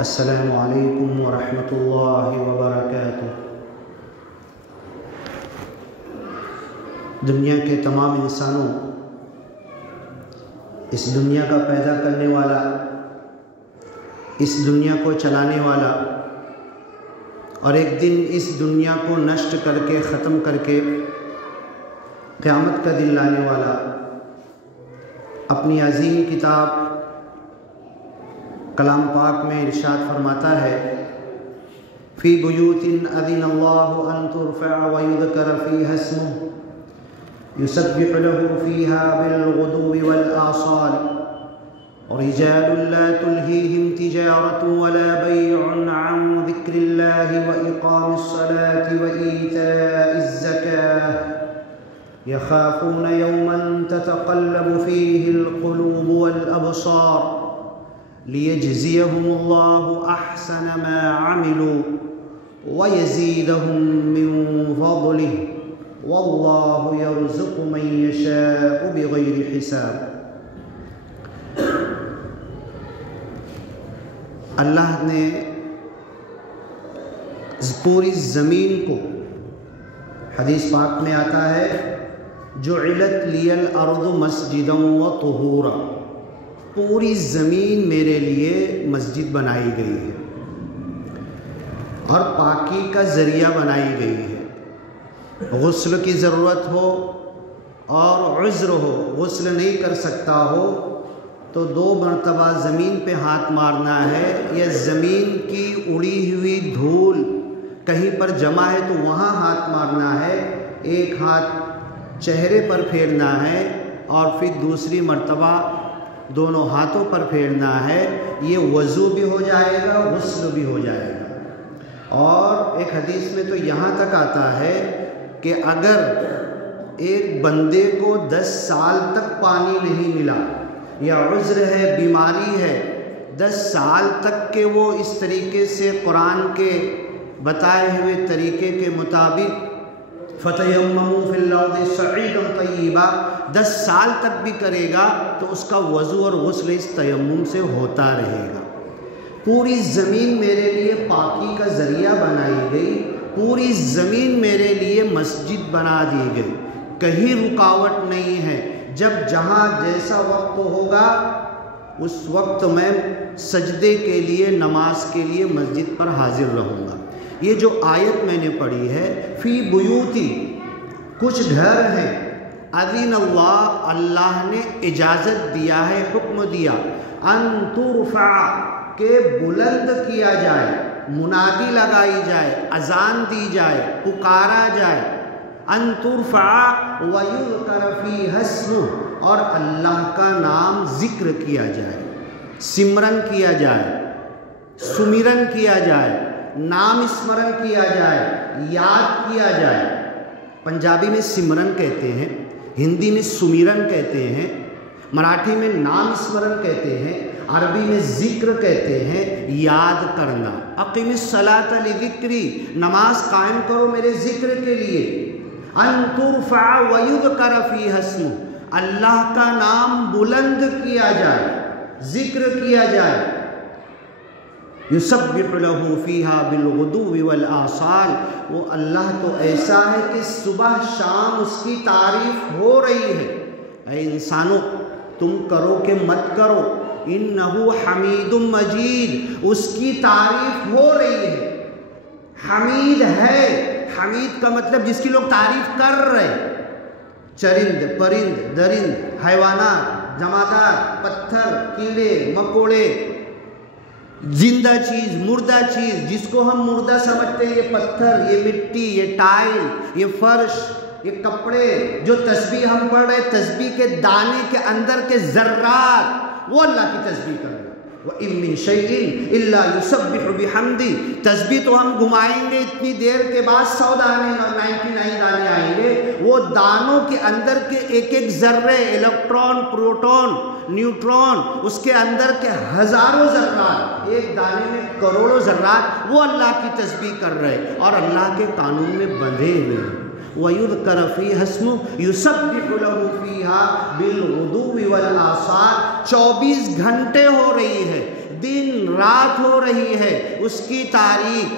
السلام علیکم ورحمۃ اللہ وبرکاتہ۔ دنیا کے تمام انسانوں، اس دنیا کا پیدا کرنے والا، اس دنیا کو چلانے والا اور ایک دن اس دنیا کو نشٹ کر کے ختم کر کے قیامت کا دن لانے والا اپنی عظیم کتاب کلام پاک میں ارشاد فرماتا ہے، فی بیوت اذن اللہ ان ترفع ویذکر فیہا اسمہ یسبح له فیہا بالغدو والآصال رجال لا تلہیہم تجارۃ ولا بیع عن ذکر اللہ واقام الصلاة وایتاء الزکاة یخافون یوما تتقلب فیہ القلوب والابصار لیجزیہم اللہ احسن ما عملوا ویزیدہم من فضلہ واللہ یرزق من یشاء بغیر حساب۔ اللہ نے پوری زمین کو، حدیث پاک میں آتا ہے، جعلت لی الارض مسجدا وطہورا، پوری زمین میرے لیے مسجد بنائی گئی ہے اور پاکی کا ذریعہ بنائی گئی ہے۔ غسل کی ضرورت ہو اور عذر ہو، غسل نہیں کر سکتا ہو تو 2 مرتبہ زمین پہ ہاتھ مارنا ہے، یا زمین کی اڑی ہوئی دھول کہیں پر جمع ہے تو وہاں ہاتھ مارنا ہے، ایک ہاتھ چہرے پر پھیرنا ہے اور پھر دوسری مرتبہ دونوں ہاتھوں پر پھیرنا ہے۔ یہ وضو بھی ہو جائے گا، غسل بھی ہو جائے گا۔ اور ایک حدیث میں تو یہاں تک آتا ہے کہ اگر ایک بندے کو 10 سال تک پانی نہیں ملا، یا عذر ہے، بیماری ہے، 10 سال تک کہ وہ اس طریقے سے قرآن کے بتائے ہوئے طریقے کے مطابق فَتَيَمَّمُوا فِي الْأَرْضِ صَعِيدًا طَيِّبًا 10 سال تک بھی کرے گا تو اس کا وضو اور غسل اس تیمم سے ہوتا رہے گا۔ پوری زمین میرے لیے پاکی کا ذریعہ بنائی گئی، پوری زمین میرے لیے مسجد بنا دی گئی، کہیں رکاوٹ نہیں ہے۔ جب جہاں جیسا وقت ہوگا اس وقت میں سجدے کے لیے، نماز کے لیے مسجد پر حاضر رہوں گا۔ یہ جو آیت میں نے پڑھی ہے، فی بیوتی، کچھ گھر ہیں، اذن اللہ، اللہ نے اجازت دیا ہے، حکم دیا، ان ترفع، کہ بلند کیا جائے، منادی لگائی جائے، اذان دی جائے، پکارا جائے، ان ترفع ویذکر فیہا اسمہ، اور اللہ کا نام ذکر کیا جائے، سمرن کیا جائے، سمیرن کیا جائے، نام اسمرن کیا جائے، یاد کیا جائے۔ پنجابی میں سمرن کہتے ہیں، ہندی میں سمیرن کہتے ہیں، مراٹھی میں نام اسمرن کہتے ہیں، عربی میں ذکر کہتے ہیں، یاد کرنا۔ اقیم الصلاۃ لذکری، نماز قائم کرو میرے ذکر کے لیے۔ ان ترفع ویذکر فیہا اسمہ، اللہ کا نام بلند کیا جائے، ذکر کیا جائے۔ یسبح له فیہا بالغدو والآصال، وہ اللہ تو ایسا ہے کہ صبح شام اس کی تعریف ہو رہی ہے۔ اے انسانوں، تم کرو کہ مت کرو، انہو حمید مجید، اس کی تعریف ہو رہی ہے۔ حمید ہے، حمید کا مطلب جس کی لوگ تعریف کر رہے، چرند، پرند، درند، حیوانات، جمادات، پتھر، کیڑے، مکوڑے، زندہ چیز، مردہ چیز، جس کو ہم مردہ سمجھتے ہیں، یہ پتھر، یہ مٹی، یہ ٹائل، یہ فرش، یہ کپڑے، جو تسبیح ہم پڑھ رہے، تسبیح کے دانے کے اندر کے ذرات، وہ اللہ کی تسبیح کر رہے ہیں۔ وَإِن مِّن شَيْءٍ إِلَّا يُسَبِّحُ بِحَمْدِهِ، تسبیح تو ہم گھمائیں گے اتنی دیر کے بعد 100 دانے اور 99 دانے آئیں گے، وہ دانوں کے اندر کے ایک ایک ذرے، الیکٹران، پروٹون، نیوٹرون، اس کے اندر کے ہزاروں ذرات، ایک دانے میں کروڑوں ذرات، وہ اللہ کی تسبیح کر رہے اور اللہ کے قانون میں بندھے ہوئے ہیں۔ وَيُذْكَرَ فِيهَا اسْمُهُ يُسَبِّحُ لَهُ فِيهَا بِالْغُدُوِّ وَالْآصَالِ، 24 گھنٹے ہو رہی ہے، دن رات ہو رہی ہے، اس کی تعریف،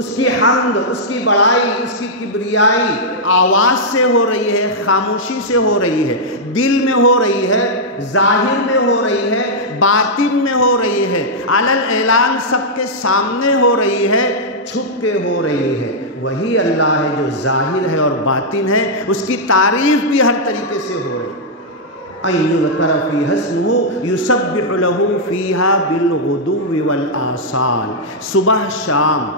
اس کی حمد، اس کی بڑائی، اس کی کبریائی آواز سے ہو رہی ہے، خاموشی سے ہو رہی ہے، دل میں ہو رہی ہے، ظاہر میں ہو رہی ہے، باطن میں ہو رہی ہے، علل اعلان سب کے سامنے ہو رہی ہے، چھپ کے ہو رہی ہے۔ وہی اللہ ہے جو ظاہر ہے اور باطن ہے، اس کی تعریف بھی ہر طریقے سے ہو رہی ہے۔ أَن يُذْكَرَ فِيهَا اسْمُهُ يُسَبِّحُ لَهُ فِيهَا بِالْغُدُوِّ وَالْآصَالِ، صبح شام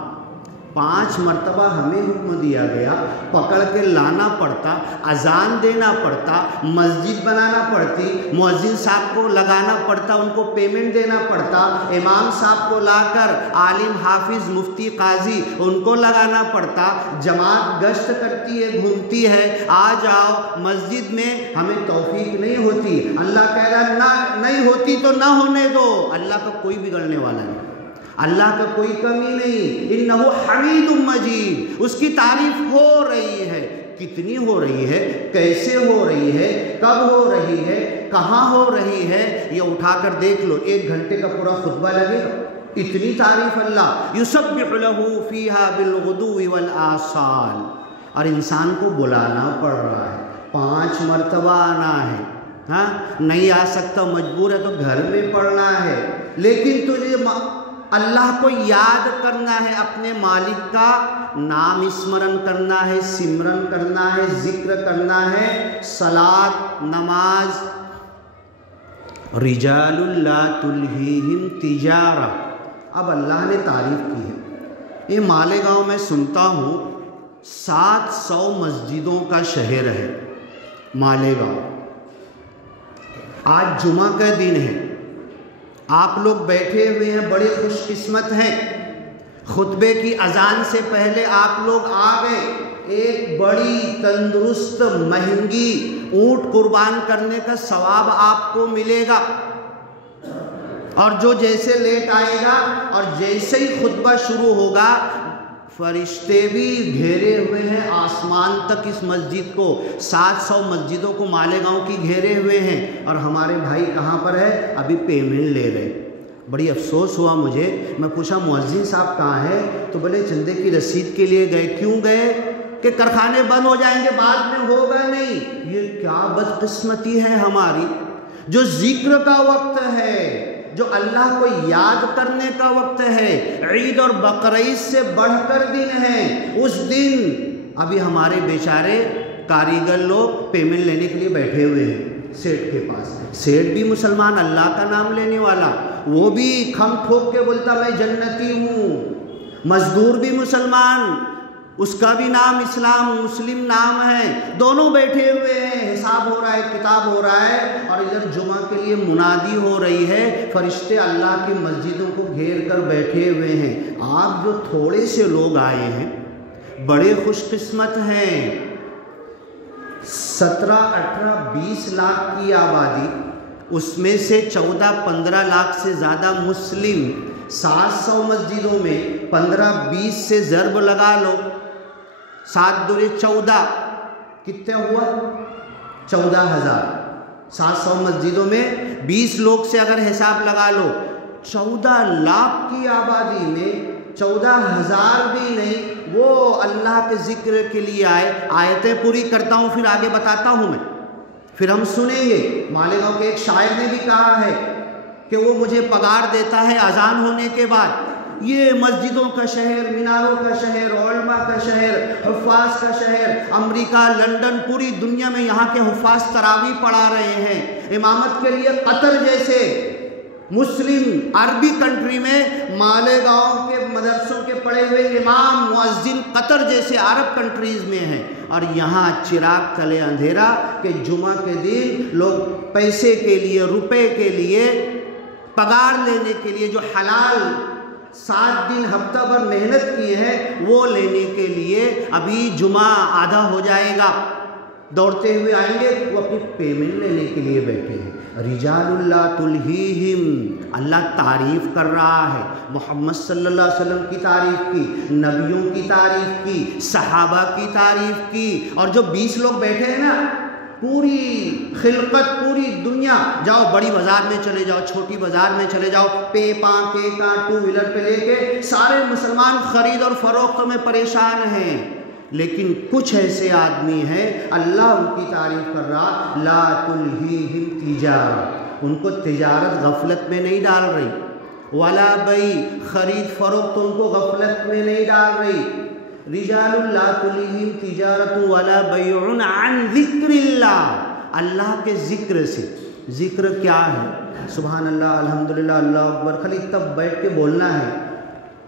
5 مرتبہ ہمیں حکم دیا گیا، پکڑ کے لانا پڑتا، اذان دینا پڑتا، مسجد بنانا پڑتی، مؤذن صاحب کو لگانا پڑتا، ان کو پیمنٹ دینا پڑتا، امام صاحب کو لا کر عالم، حافظ، مفتی، قاضی ان کو لگانا پڑتا، جماعت گشت کرتی ہے، گھومتی ہے، آ جاؤ مسجد میں، ہمیں توفیق نہیں ہوتی، اللہ کہہ رہا نہ نہیں ہوتی تو نہ ہونے دو، اللہ کا کوئی بگڑنے والا نہیں، اللہ کا کوئی کمی نہیں، انہو حمید مجید، اس کی تعریف ہو رہی ہے، کتنی ہو رہی ہے، کیسے ہو رہی ہے، کب ہو رہی ہے، کہاں ہو رہی ہے، یہ اٹھا کر دیکھ لو، 1 گھنٹے کا پورا خطبہ لگے گا، اتنی تعریف اللہ، یسبح لہ فیہا بالغدو والآصال، اور انسان کو بلانا پڑ رہا ہے، 5 مرتبہ آنا ہے، ہاں نہیں آ سکتا مجبور ہے تو گھر میں پڑھنا ہے، لیکن تجھے اللہ کو یاد کرنا ہے، اپنے مالک کا نام اسمرن کرنا ہے، سمرن کرنا ہے، ذکر کرنا ہے، صلاۃ، نماز۔ رجال لا تلہیہم تجارہ، اب اللہ نے تعریف کی ہے، یہ مالیگاؤں میں سنتا ہوں 700 مسجدوں کا شہر ہے مالیگاؤں، آج جمعہ کا دن ہے، آپ لوگ بیٹھے ہوئے ہیں، بڑے خوش قسمت ہیں، خطبے کی اذان سے پہلے آپ لوگ آ گئے، ایک بڑی تندرست مہنگی اونٹ قربان کرنے کا ثواب آپ کو ملے گا، اور جو جیسے لیٹ آئے گا اور جیسے ہی خطبہ شروع ہوگا، فرشتے بھی گھیرے ہوئے ہیں آسمان تک اس مسجد کو، 700 مسجدوں کو مالیگاؤں کی گھیرے ہوئے ہیں، اور ہمارے بھائی کہاں پر ہے؟ ابھی پیمنٹ لے رہے۔ بڑی افسوس ہوا مجھے، میں پوچھا مؤذن صاحب کہاں ہے؟ تو بولے چندے کی رسید کے لیے گئے۔ کیوں گئے؟ کہ کارخانے بند ہو جائیں گے، بعد میں ہوگا نہیں۔ یہ کیا بدقسمتی ہے ہماری، جو ذکر کا وقت ہے، جو اللہ کو یاد کرنے کا وقت ہے، عید اور بقرعید سے بڑھ کر دن ہے، اس دن ابھی ہمارے بیچارے کاریگر لوگ پیمنٹ لینے کے لیے بیٹھے ہوئے ہیں سیٹ کے پاس۔ سیٹ بھی مسلمان، اللہ کا نام لینے والا، وہ بھی کھم ٹھوک کے بولتا میں جنتی ہوں۔ مزدور بھی مسلمان، اس کا بھی نام اسلام مسلم نام ہے، دونوں بیٹھے ہوئے ہیں، حساب ہو رہا ہے، کتاب ہو رہا ہے، اور ادھر جمعہ کے لیے منادی ہو رہی ہے، فرشتے اللہ کی مسجدوں کو گھیر کر بیٹھے ہوئے ہیں۔ آپ جو تھوڑے سے لوگ آئے ہیں بڑے خوش قسمت ہیں۔ 17، 18، 20 لاکھ کی آبادی، اس میں سے 14-15 لاکھ سے زیادہ مسلم، 700 مسجدوں میں 15-20 سے ضرب لگا لو، 7 دورے 14، کتنے ہوا؟ 14,000۔ 700 مسجدوں میں 20 لوگ سے اگر حساب لگا لو، 14 لاکھ کی آبادی میں 14,000 بھی نہیں، وہ اللہ کے ذکر کے لیے آئے۔ آیتیں پوری کرتا ہوں پھر آگے بتاتا ہوں میں، پھر ہم سنیں گے۔ مالیگاؤں کے ایک شاعر نے بھی کہا ہے کہ وہ مجھے پگار دیتا ہے اذان ہونے کے بعد۔ یہ مسجدوں کا شہر، میناروں کا شہر، علماء کا شہر، حفاظ کا شہر، امریکہ، لندن، پوری دنیا میں یہاں کے حفاظ تراویح پڑھا رہے ہیں۔ امامت کے لیے قطر جیسے مسلم عربی کنٹری میں مالیگاؤں کے مدرسوں کے پڑھے ہوئے امام مؤذن قطر جیسے عرب کنٹریز میں ہیں، اور یہاں چراغ تلے اندھیرا کہ جمعہ کے دن لوگ پیسے کے لیے، روپے کے لیے پگار لینے کے لیے، جو حلال 7 دن ہفتہ بھر محنت کی ہے وہ لینے کے لیے ابھی جمعہ آدھا ہو جائے گا، دوڑتے ہوئے آئیں گے، وہ اپنی پیمنٹ لینے کے لیے بیٹھے ہیں۔ رجال اللہ تلہیہم، اللہ تعریف کر رہا ہے، محمد صلی اللہ علیہ وسلم کی تعریف کی، نبیوں کی تعریف کی، صحابہ کی تعریف کی، اور جو 20 لوگ بیٹھے ہیں نا، پوری خلقت، پوری دنیا، جاؤ بڑی بازار میں چلے جاؤ، چھوٹی بازار میں چلے جاؤ، پے پاں کے کا 2 ویلر پہ لے کے سارے مسلمان خرید اور فروخت میں پریشان ہیں، لیکن کچھ ایسے آدمی ہیں اللہ ان کی تعریف کر رہا، لا تلہیہم تجارت، ان کو تجارت غفلت میں نہیں ڈال رہی، ولا بیع، خرید فروخت ان کو غفلت میں نہیں ڈال رہی۔ رجال لا تلہیہم تجارت ولا بیع عن ذکر اللہ، اللہ کے ذکر سے۔ ذکر کیا ہے؟ سبحان اللہ، الحمدللہ، اللہ اکبر، خالی تب بیٹھ کے بولنا ہے۔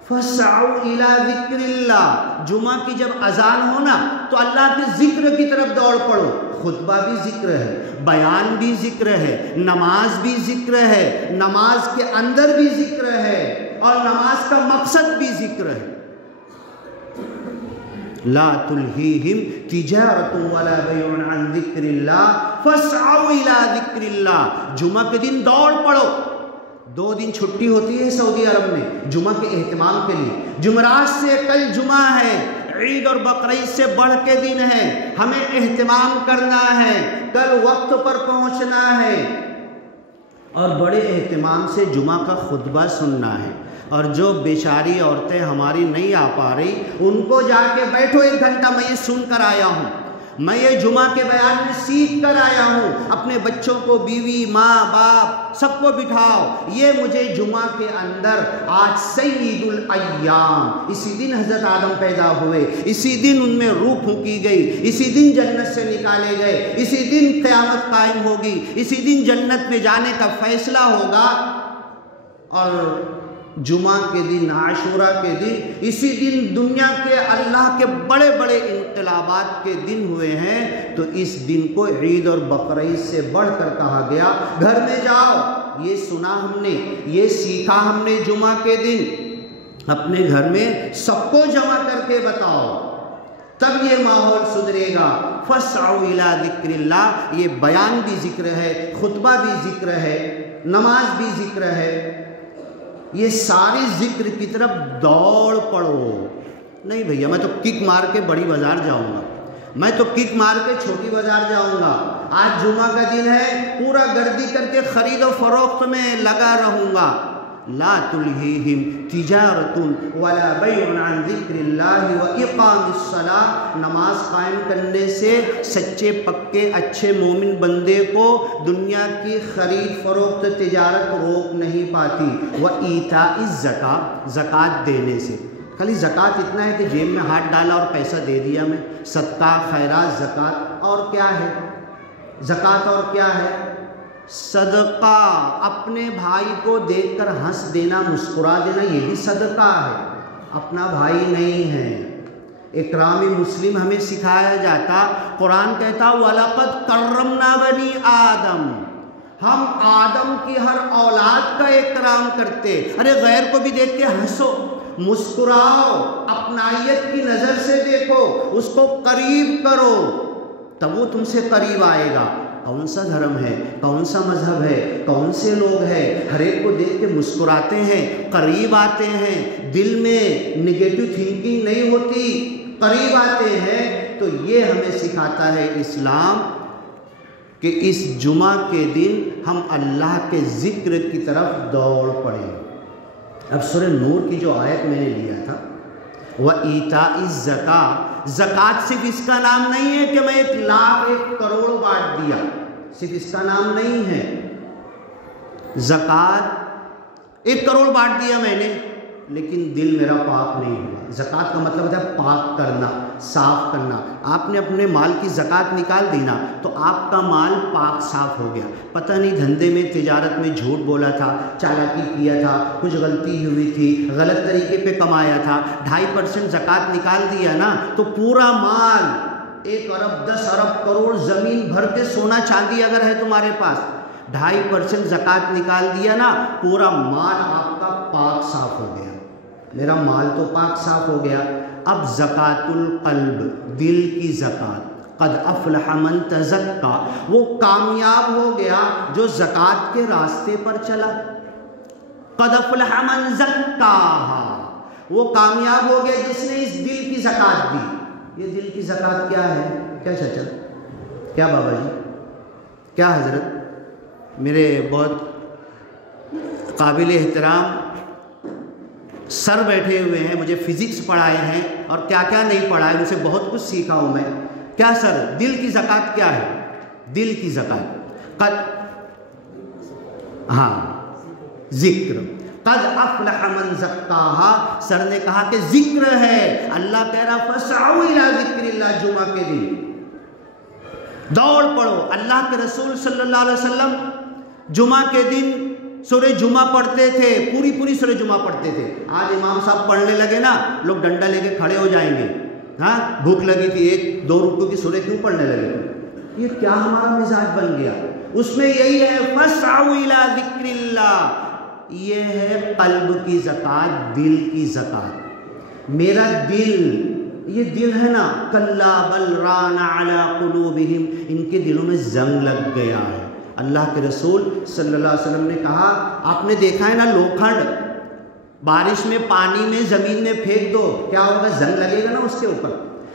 فَاسْعَوْا إِلَىٰ ذِكْرِ اللَّهِ، جمعہ کی جب اذان ہونا تو اللہ کے ذکر کی طرف دوڑ پڑو۔ خطبہ بھی ذکر ہے، بیان بھی ذکر ہے، نماز بھی ذکر ہے، نماز کے اندر بھی ذکر ہے، اور نماز کا مقصد بھی ذکر ہے۔ لا تلہیہم تجارت ولا بیع عن ذکر اللہ فاسعوا الی ذکر اللہ، جمعہ کے دن دوڑ پڑو۔ 2 دن چھٹی ہوتی ہے سعودی عرب میں جمعہ کے اہتمام کے لیے، جمعرات سے کل جمعہ ہے، عید اور بقرعید سے بڑھ کے دن ہے، ہمیں اہتمام کرنا ہے، کل وقت پر پہنچنا ہے، اور بڑے اہتمام سے جمعہ کا خطبہ سننا ہے۔ اور جو بیچاری عورتیں ہماری نہیں آ پا رہی، ان کو جا کے بیٹھو 1 گھنٹہ، میں یہ سن کر آیا ہوں، میں یہ جمعہ کے بیان میں سیکھ کر آیا ہوں، اپنے بچوں کو، بیوی، ماں باپ سب کو بٹھاؤ، یہ مجھے جمعہ کے اندر آج سید الایام، اسی دن حضرت آدم پیدا ہوئے، اسی دن ان میں روح پھونکی گئی، اسی دن جنت سے نکالے گئے، اسی دن قیامت قائم ہوگی، اسی دن جنت میں جانے کا فیصلہ ہوگا، اور جمعہ کے دن، عاشورہ کے دن، اسی دن دنیا کے اللہ کے بڑے بڑے انقلابات کے دن ہوئے ہیں، تو اس دن کو عید اور بقرعید سے بڑھ کر کہا گیا گھر میں جاؤ، یہ سنا ہم نے، یہ سیکھا ہم نے جمعہ کے دن، اپنے گھر میں سب کو جمع کر کے بتاؤ، تب یہ ماحول سدھرے گا۔ فَاسْعَوْا إِلَىٰ ذِكْرِ اللَّهِ، یہ بیان بھی ذکر ہے، خطبہ بھی ذکر ہے، نماز بھی ذکر ہے، یہ ساری ذکر کی طرف دوڑ پڑو۔ نہیں بھیا میں تو کک مار کے بڑی بازار جاؤں گا، میں تو کک مار کے چھوٹی بازار جاؤں گا، آج جمعہ کا دن ہے، پورا گردی کر کے خرید و فروخت میں لگا رہوں گا۔ لا تلہیہم تجارت ولا بیع عن ذکر اللہ واقام الصلاۃ، نماز قائم کرنے سے سچے پکے اچھے مومن بندے کو دنیا کی خرید فروخت تجارت روک نہیں پاتی، وایتاء الزکاۃ، زکوٰۃ دینے سے۔ خالی زکوٰۃ اتنا ہے کہ جیب میں ہاتھ ڈالا اور پیسہ دے دیا میں، صدقہ خیرات زکوٰۃ، اور کیا ہے زکوٰۃ؟ اور کیا ہے؟ صدقہ، اپنے بھائی کو دیکھ کر ہنس دینا، مسکرا دینا، یہ بھی صدقہ ہے، اپنا بھائی نہیں ہے۔ اکرام مسلم ہمیں سکھایا جاتا، قرآن کہتا وَلَقَدْ كَرَّمْنَا بَنِي آدم، ہم آدم کی ہر اولاد کا اکرام کرتے۔ ارے غیر کو بھی دیکھ کے ہنسو، مسکراؤ، اپنائیت کی نظر سے دیکھو، اس کو قریب کرو، تب وہ تم سے قریب آئے گا۔ کون سا دھرم ہے، کون سا مذہب ہے، کون سے لوگ ہیں، ہر ایک کو دیکھ کے مسکراتے ہیں، قریب آتے ہیں، دل میں نگیٹو تھنکنگ نہیں ہوتی، قریب آتے ہیں۔ تو یہ ہمیں سکھاتا ہے اسلام کہ اس جمعہ کے دن ہم اللہ کے ذکر کی طرف دوڑ پڑیں۔ اب سورہ نور کی جو آیت میں نے لیا تھا، وَإِيتَاءِ الزَّكَاةِ، زکوٰۃ صرف اس کا نام نہیں ہے کہ میں 1 لاکھ 1 کروڑ بانٹ دیا، صرف اس کا نام نہیں ہے۔ زکوٰۃ 1 کروڑ بانٹ دیا میں نے، لیکن دل میرا پاک نہیں ہوا۔ زکوٰۃ کا مطلب ہوتا ہے پاک کرنا، صاف کرنا۔ آپ نے اپنے مال کی زکوٰۃ نکال دی نا تو آپ کا مال پاک صاف ہو گیا۔ پتہ نہیں دھندے میں، تجارت میں جھوٹ بولا تھا، چالاکی کیا تھا، کچھ غلطی ہوئی تھی، غلط طریقے پہ کمایا تھا، 2.5% زکوٰۃ نکال دیا نا تو پورا مال 1 ارب 10 ارب کروڑ زمین بھر کے سونا چاندی اگر ہے تمہارے پاس، 2.5% زکوٰۃ نکال دیا نا، پورا مال آپ کا پاک صاف ہو گیا. میرا مال تو پاک صاف ہو گیا. اب زکوٰۃ القلب، دل کی زکوٰۃ، قد افلح من تزکا، وہ کامیاب ہو گیا جو زکوٰۃ کے راستے پر چلا. قد افلح من زکاہا، وہ کامیاب ہو گیا جس نے اس دل کی زکوٰۃ دی. یہ دل کی زکوٰۃ کیا ہے؟ کیا چچا، کیا بابا جی، کیا حضرت؟ میرے بہت قابل احترام سر بیٹھے ہوئے ہیں، مجھے فزکس پڑھائے ہیں اور کیا کیا نہیں پڑھائے، ان سے بہت کچھ سیکھا ہوں میں. کیا سر، دل کی زکوٰۃ کیا ہے؟ دل کی زکوٰۃ ہاں ذکر. قد افلح من زکاہا، سر نے کہا کہ ذکر ہے. اللہ کہہ رہا فسعوا الی ذکر اللہ، جمعہ کے دن دوڑ پڑو. اللہ کے رسول صلی اللہ علیہ وسلم جمعہ کے دن سورہ جمعہ پڑھتے تھے، پوری سورہ جمعہ پڑھتے تے. آج امام صاحب پڑھنے لگے نا، لوگ ڈنڈا لے کے کھڑے ہو جائیں گے. ہاں، بھوک لگی تھی، 1-2 رکوع کی سورہ کیوں پڑھنے لگے؟ یہ کیا ہمارا مزاج بن گیا؟ اس میں یہی ہے فسعوا الی ذکر اللہ. یہ ہے قلب کی زکوٰۃ، دل کی زکوٰۃ. میرا دل، یہ دل ہے نا، کلا بل ران علی قلوبہم، ان کے دلوں میں زنگ لگ گیا ہے. اللہ کے رسول صلی اللہ علیہ وسلم نے کہا، آپ نے دیکھا ہے نا لوکھنڈ بارش میں پانی میں زمین میں پھینک دو، کیا ہوگا؟ زنگ لگے گا نا اس کے اوپر.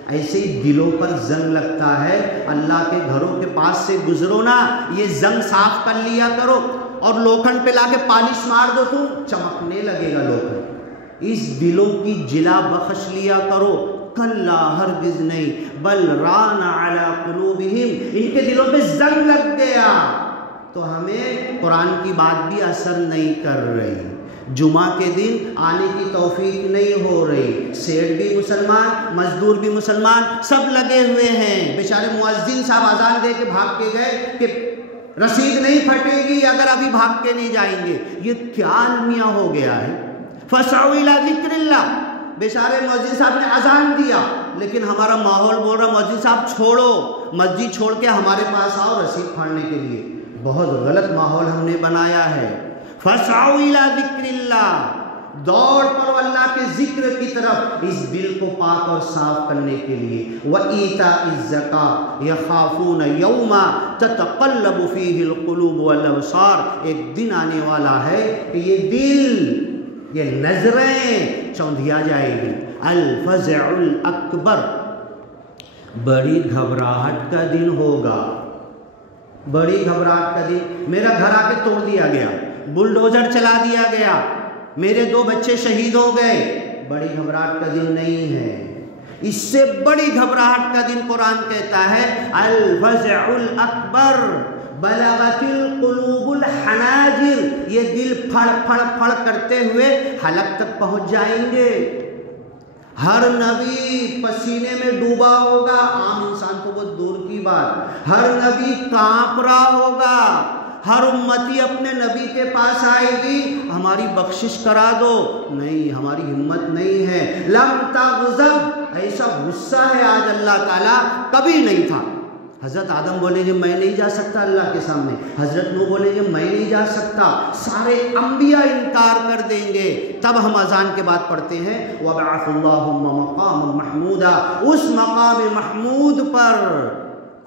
ایسے ہی دلوں پر زنگ لگتا ہے. اللہ کے گھروں کے پاس سے گزرو نا، یہ زنگ صاف کر لیا کرو، اور لوکھنڈ پہ لا کے پالش مار دو تو چمکنے لگے گا لوکھنڈ. اس دلوں کی جلا بخش لیا کرو. کلا، ہرگز نہیں، بل ران علی قلوبہم، ان کے دلوں پہ زنگ لگ گیا. تو ہمیں قرآن کی بات بھی اثر نہیں کر رہی. جمعہ کے دن آنے کی توفیق نہیں ہو رہی. سیٹ بھی مسلمان، مزدور بھی مسلمان، سب لگے ہوئے ہیں. بیچارے مؤذن صاحب اذان دے کے بھاگ کے گئے کہ رسید نہیں پھٹے گی اگر ابھی بھاگ کے نہیں جائیں گے. یہ کیا المیہ ہو گیا ہے؟ فسعوا الی ذکر اللہ. بیچارے مؤذن صاحب نے اذان دیا، لیکن ہمارا ماحول بول رہا مؤذن صاحب چھوڑو، مسجد چھوڑ کے ہمارے پاس آؤ رسید پھاڑنے کے لیے. بہت غلط ماحول ہم نے بنایا ہے. فسعوا الی ذکر اللہ، دوڑ پڑو اللہ کے ذکر کی طرف اس دل کو پاک اور صاف کرنے کے لیے. وَإِيتَاءِ الزَّكَاةِ يَخَافُونَ يَوْمًا تَتَقَلَّبُ فِيهِ الْقُلُوبُ وَالْأَبْصَارُ. ایک دن آنے والا ہے کہ یہ دل، یہ نظریں چوندھیا جائے گی. الفزع الاکبر، بڑی گھبراہٹ کا دن ہوگا. بڑی گھبراہٹ کا دن. میرا گھر آ کے توڑ دیا گیا، بلڈوزر چلا دیا گیا، میرے 2 بچے شہید ہو گئے. بڑی گھبراہٹ کا دن نہیں ہے. اس سے بڑی گھبراہٹ کا دن قرآن کہتا ہے الفزع الاکبر بلغت القلوب الحناجر. یہ دل پھڑ پھڑ پھڑ کرتے ہوئے حلق تک پہنچ جائیں گے. ہر نبی پسینے میں ڈوبا ہوگا، عام انسان تو بہت دور کی بات. ہر نبی کانپ رہا ہوگا. ہر امتی اپنے نبی کے پاس آئے گی، ہماری بخشش کرا دو. نہیں، ہماری ہمت نہیں ہے. لم تغضب، ایسا غصہ ہے آج اللہ تعالیٰ، کبھی نہیں تھا. حضرت آدم بولیں گے میں نہیں جا سکتا اللہ کے سامنے، حضرت نوح بولیں گے میں نہیں جا سکتا، سارے انبیاء انکار کر دیں گے. تب ہم اذان کے بعد پڑھتے ہیں وَبَعَثُ اللَّهُمَّ مَقَامًا مَحْمُودًا، اس مقام محمود پر.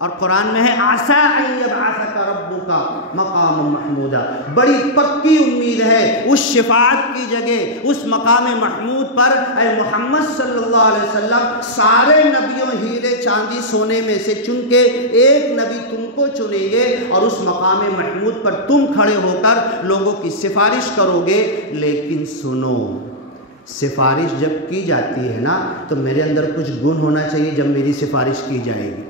اور قرآن میں ہے عَسَىٰ أَن يَبْعَثَكَ رَبُّكَ مَقَامًا مَحْمُودًا. بڑی پکی امید ہے اس شفاعت کی جگہ، اس مقام محمود پر اے محمد صلی اللہ علیہ وسلم سارے نبیوں ہیرے چاندی سونے میں سے چن کے ایک نبی تم کو چنیں گے، اور اس مقام محمود پر تم کھڑے ہو کر لوگوں کی سفارش کرو گے. لیکن سنو، سفارش جب کی جاتی ہے نا تو میرے اندر کچھ گن ہونا چاہیے جب میری سفارش کی جائے گی.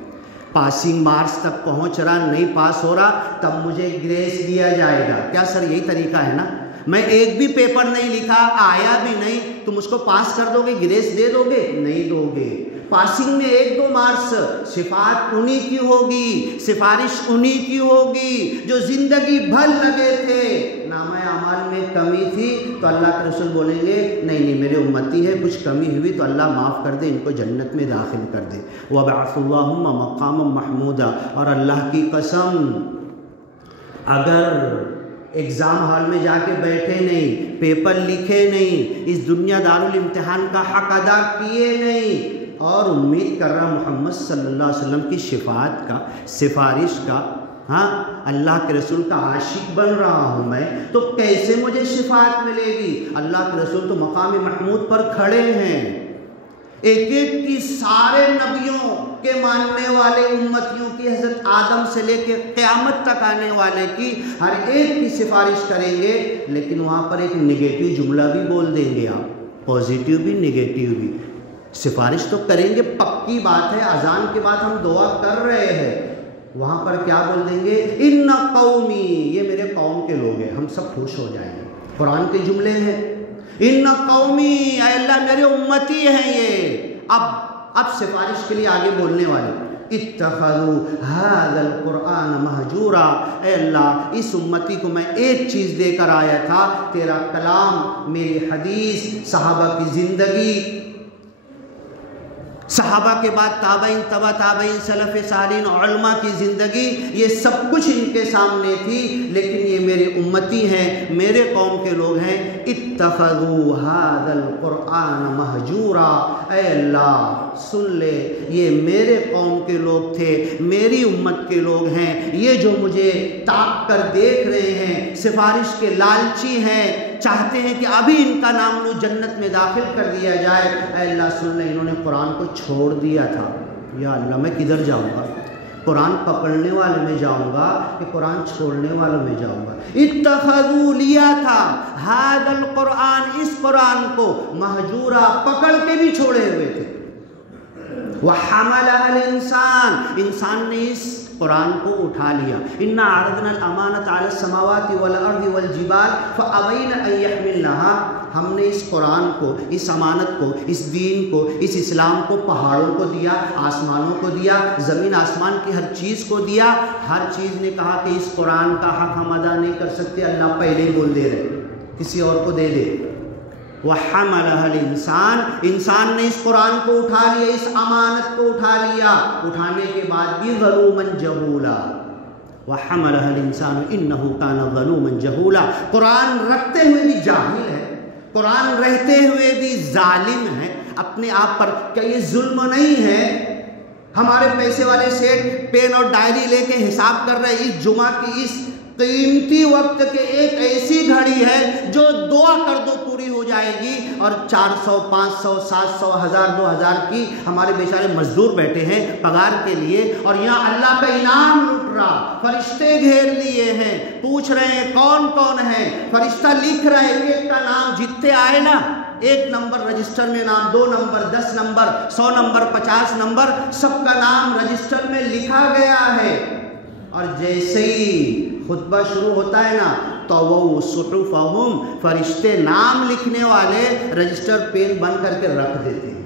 پاسنگ مارکس تک پہنچ رہا، نہیں پاس ہو رہا، تب مجھے گریس دیا جائے گا. کیا سر یہی طریقہ ہے نا؟ میں ایک بھی پیپر نہیں لکھا، آیا بھی نہیں، تم اس کو پاس کر دو گے، گریس دے دو گے؟ نہیں دو گے. پاسنگ میں 1-2 مارکس، شفاعت انہی کی ہوگی، سفارش انہی کی ہوگی جو زندگی بھر لگے تھے. نامہ اعمال میں کمی تھی تو اللہ کے رسول بولیں گے نہیں میرے امتی ہے، کچھ کمی ہوئی تو اللہ معاف کر دے، ان کو جنت میں داخل کر دے. وَبَعَثُ اللَّهُمَّ مَقَامًا مَحْمُودًا. اور اللہ کی قسم اگر ایگزام ہال میں جا کے بیٹھے نہیں، پیپر لکھے نہیں، اس دنیا دارالامتحان کا حق ادا کیے نہیں، اور امید کر رہا محمد صلی اللہ علیہ وسلم کی شفاعت کا، سفارش کا، ہاں اللہ کے رسول کا عاشق بن رہا ہوں میں، تو کیسے مجھے شفاعت ملے گی؟ اللہ کے رسول تو مقام محمود پر کھڑے ہیں، ایک ایک کی سارے نبیوں کے ماننے والے امتیوں کی، حضرت آدم سے لے کے قیامت تک آنے والے کی، ہر ایک کی سفارش کریں گے، لیکن وہاں پر ایک نگیٹو جملہ بھی بول دیں گے آپ، پازیٹیو بھی نگیٹیو بھی، سفارش تو کریں گے، پکی بات ہے، اذان کے بعد ہم دعا کر رہے ہیں، وہاں پر کیا بول دیں گے؟ ان قومی، یہ میرے قوم کے لوگ ہیں، ہم سب خوش ہو جائیں گے، قرآن کے جملے ہیں، ان قومی، اے اللہ میرے امتی ہیں یہ، اب سفارش کے لیے آگے بولنے والے، اتخذوا هذا القرآن مہجورا، اے اللہ اس امتی کو میں ایک چیز دے کر آیا تھا، تیرا کلام، میری حدیث، صحابہ کی زندگی، صحابہ کے بعد تابعین، تبع تابعین، سلف صالحین، علماء کی زندگی، یہ سب کچھ ان کے سامنے تھی، لیکن یہ میرے امتی ہیں، میرے قوم کے لوگ ہیں، اتخذوا هذا القرآن مہجورا، اے اللہ سن لے، یہ میرے قوم کے لوگ تھے، میری امت کے لوگ ہیں، یہ جو مجھے تاک کر دیکھ رہے ہیں، سفارش کے لالچی ہیں، چاہتے ہیں کہ ابھی ان کا نام لو جنت میں داخل کر دیا جائے، اے اللہ سن لے، انہوں نے قرآن کو چھوڑ دیا تھا، یا اللہ میں کدھر جاؤں گا؟ قرآن پکڑنے والے میں جاؤں گا کہ قرآن چھوڑنے والوں میں جاؤں گا؟ اتخذوا، لیا تھا، ھذا القرآن، اس قرآن کو، مہجورا، پکڑ کے بھی چھوڑے ہوئے تھے، وحملہ الانسان، انسان نے اس قرآن کو اٹھا لیا، انا عرضنا الامانۃ علی السماوات والارض والجبال فابین ان یحملنها، ہم نے اس قرآن کو، اس امانت کو، اس دین کو، اس اسلام کو پہاڑوں کو دیا، آسمانوں کو دیا، زمین آسمان کی ہر چیز کو دیا، ہر چیز نے کہا کہ اس قرآن کا حق ہم ادا نہیں کر سکتے، اللہ پہلے ہی بول دے رہے کسی اور کو دے دے، وَحَمَلَهَا الْإِنسَانِ، انسان نے اس قرآن کو اٹھا لیا، اس امانت کو اٹھا لیا، اٹھانے کے بعد بھی ظلومًا جہولا، وَحَمَلَهَا الْإِنسَانُ إِنَّهُ كَانَ ظَلُومًا جَهُولًا، قرآن رکھتے ہوئے بھی جاہل ہے، قرآن رہتے ہوئے بھی ظالم ہے اپنے آپ پر، کیا یہ ظلم نہیں ہے؟ ہمارے پیسے والے سیٹ پین اور ڈائری لے کے حساب کر رہے، اس جمعہ کی اس قیمتی وقت کے ایک ایسی گھڑی ہے جو دعا کر دو پوری ہو جائے گی، اور 400 500 700 1000 2000 کی ہمارے بیچارے مزدور بیٹھے ہیں پگار کے لیے، اور یہاں اللہ کا انعام لٹ رہا، فرشتے گھیر لیے ہیں، پوچھ رہے ہیں کون کون ہے، فرشتہ لکھ رہا ہے ایک کا نام، جتنے آئے نا، 1 نمبر رجسٹر میں نام، 2 نمبر 10 نمبر 100 نمبر 50 نمبر، سب کا نام رجسٹر میں لکھا گیا ہے، اور جیسے ہی خطبہ شروع ہوتا ہے نا، طووا صحفہم، فرشتے نام لکھنے والے رجسٹر پین بند کر کے رکھ دیتے ہیں،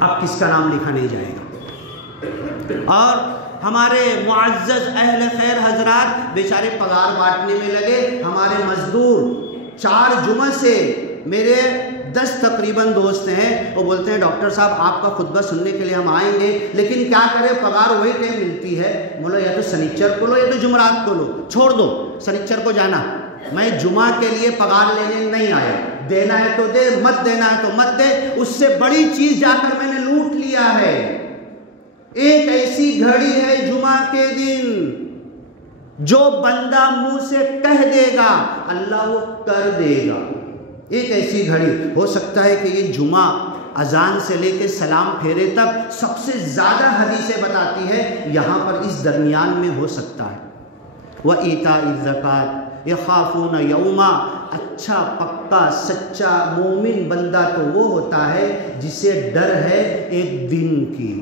اب کس کا نام لکھا نہیں جائے گا، اور ہمارے معزز اہل خیر حضرات بیچارے پگار بانٹنے میں لگے، ہمارے مزدور 4 جمعہ سے میرے 10 تقریباً دوست ہیں، وہ بولتے ہیں ڈاکٹر صاحب آپ کا خطبہ سننے کے لیے ہم آئیں گے، لیکن کیا کریں پگار وہی ٹائم ملتی ہے، بولو یا تو سنیچر کو لو یا تو جمعرات کو لو، چھوڑ دو سنیچر کو جانا، میں جمعہ کے لیے پگار لینے نہیں آیا، دینا ہے تو دے، مت دینا ہے تو مت دے، اس سے بڑی چیز جا کر میں نے لوٹ لیا ہے، ایک ایسی گھڑی ہے جمعہ کے دن جو بندہ منہ سے کہہ دے گا اللہ وہ کر دے گا، ایک ایسی گھڑی، ہو سکتا ہے کہ یہ جمعہ اذان سے لے کے سلام پھیرے تک سب سے زیادہ حدیثیں بتاتی ہے، یہاں پر اس درمیان میں ہو سکتا ہے، وَإِيتَاءِ الزَّكَاةِ يَخَافُونَ يَوْمًا، اچھا پکا سچا مومن بندہ تو وہ ہوتا ہے جسے ڈر ہے ایک دن کی،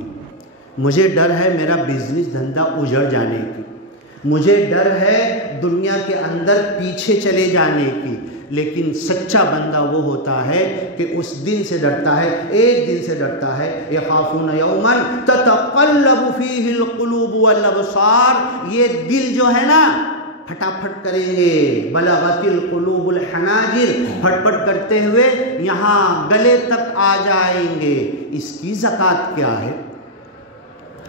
مجھے ڈر ہے میرا بزنس دھندا اجڑ جانے کی، مجھے ڈر ہے دنیا کے اندر پیچھے چلے جانے کی، لیکن سچا بندہ وہ ہوتا ہے کہ اس دن سے ڈرتا ہے، ایک دن سے ڈرتا ہے، یخافون یوما تتقلب فیہ القلوب والابصار، یہ دل جو ہے نا پھٹا پھٹ کریں گے، بلغت القلوب الحناجر، پھٹ پھٹ کرتے ہوئے یہاں گلے تک آ جائیں گے، اس کی زکوٰۃ کیا ہے؟